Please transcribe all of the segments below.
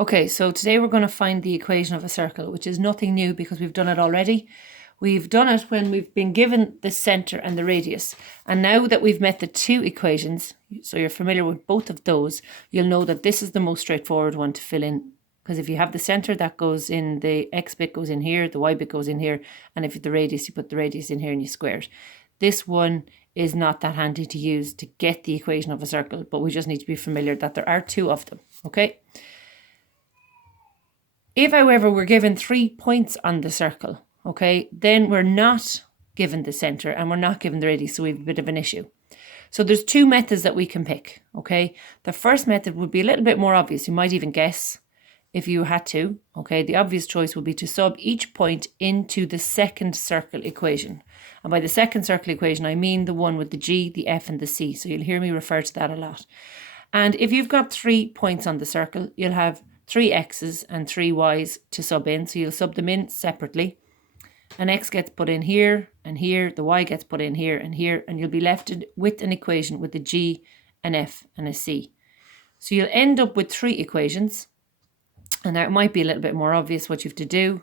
Okay, so today we're going to find the equation of a circle, which is nothing new because we've done it already. We've done it when we've been given the centre and the radius. And now that we've met the two equations, so you're familiar with both of those, you'll know that this is the most straightforward one to fill in. Because if you have the centre, that goes in, the x bit goes in here, the y bit goes in here, and if you have the radius, you put the radius in here and you square it. This one is not that handy to use to get the equation of a circle, but we just need to be familiar that there are two of them, okay? If, however, we're given 3 points on the circle, okay, then we're not given the centre and we're not given the radius, so we have a bit of an issue. So there's two methods that we can pick, okay? The first method would be a little bit more obvious. You might even guess if you had to, okay? The obvious choice would be to sub each point into the second circle equation. And by the second circle equation, I mean the one with the G, the F and the C. So you'll hear me refer to that a lot. And if you've got 3 points on the circle, you'll have 3 x's and 3 y's to sub in. So you'll sub them in separately. An x gets put in here and here. The y gets put in here, and you'll be left with an equation with a G, an F and a C. So you'll end up with 3 equations. And now it might be a little bit more obvious what you have to do.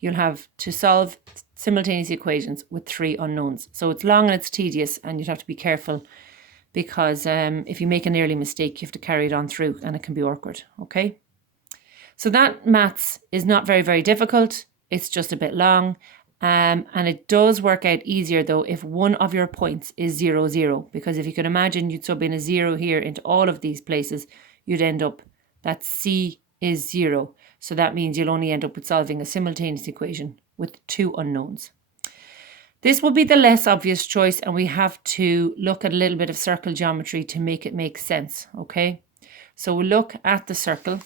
You'll have to solve simultaneous equations with 3 unknowns. So it's long and it's tedious, and you'd have to be careful because if you make an early mistake, you have to carry it on through and it can be awkward, okay? So that maths is not very, very difficult. It's just a bit long. And it does work out easier though if one of your points is 0, 0. Because if you can imagine you'd sub in a 0 here into all of these places, you'd end up that C is 0. So that means you'll only end up with solving a simultaneous equation with 2 unknowns. This will be the less obvious choice, and we have to look at a little bit of circle geometry to make it make sense, okay? So we'll look at the circle,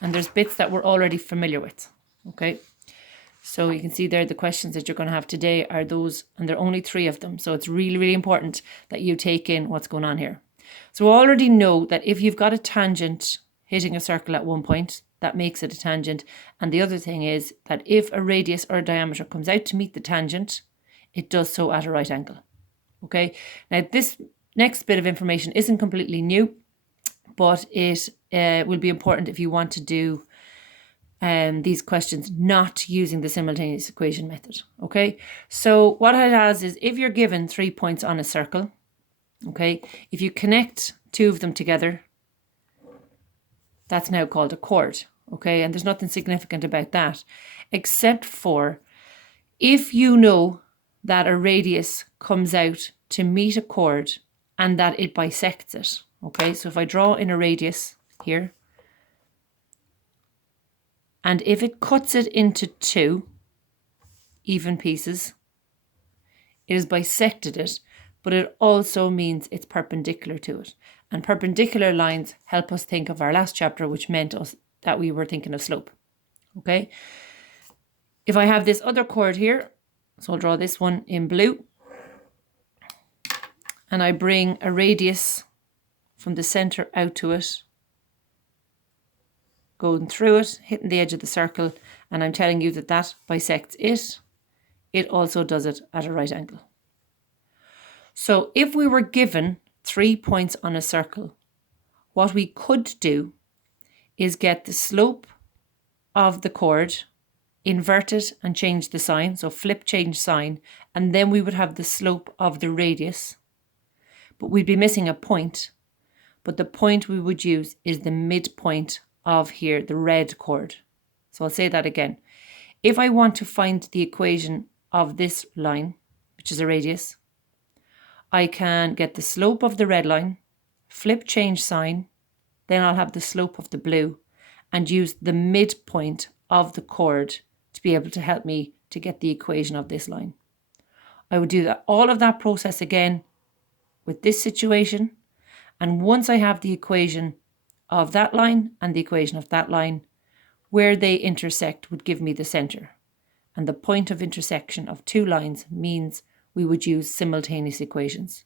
and there's bits that we're already familiar with, okay? So you can see there the questions that you're going to have today are those, and there are only 3 of them. So it's really, really important that you take in what's going on here. So we already know that if you've got a tangent hitting a circle at one point, that makes it a tangent. And the other thing is that if a radius or a diameter comes out to meet the tangent, it does so at a right angle. Okay, now this next bit of information isn't completely new, but it will be important if you want to do these questions not using the simultaneous equation method. Okay, so what it has is if you're given 3 points on a circle, okay, if you connect 2 of them together, that's now called a chord. Okay, and there's nothing significant about that, except for if you know that a radius comes out to meet a chord and that it bisects it. Okay, so if I draw in a radius here, and if it cuts it into 2 even pieces, it has bisected it, but it also means it's perpendicular to it. And perpendicular lines help us think of our last chapter, which meant us that we were thinking of slope. Okay, if I have this other chord here, so I'll draw this one in blue, and I bring a radius from the center out to it, going through it, hitting the edge of the circle, and I'm telling you that that bisects it. It also does it at a right angle. So if we were given 3 points on a circle, what we could do is get the slope of the chord, invert it and change the sign, so flip change sign, and then we would have the slope of the radius, but we'd be missing a point, but the point we would use is the midpoint of here, the red chord. So I'll say that again. If I want to find the equation of this line, which is a radius, I can get the slope of the red line, flip change sign, then I'll have the slope of the blue, and use the midpoint of the chord to be able to help me to get the equation of this line. I would do all of that process again with this situation, and once I have the equation of that line and the equation of that line, where they intersect would give me the centre, and the point of intersection of 2 lines means we would use simultaneous equations.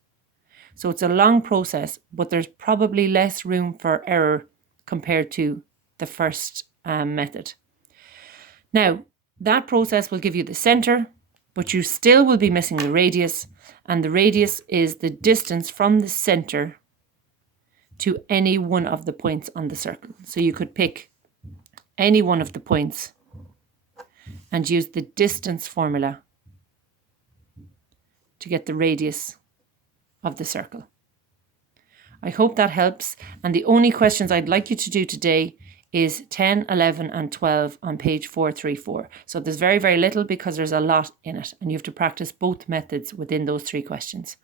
So it's a long process, but there's probably less room for error compared to the first method. Now, that process will give you the centre, but you still will be missing the radius, and the radius is the distance from the centre to any one of the points on the circle. So you could pick any one of the points and use the distance formula to get the radius of the circle. I hope that helps. And the only questions I'd like you to do today is 10, 11 and 12 on page 434. So there's very, very little because there's a lot in it and you have to practice both methods within those 3 questions.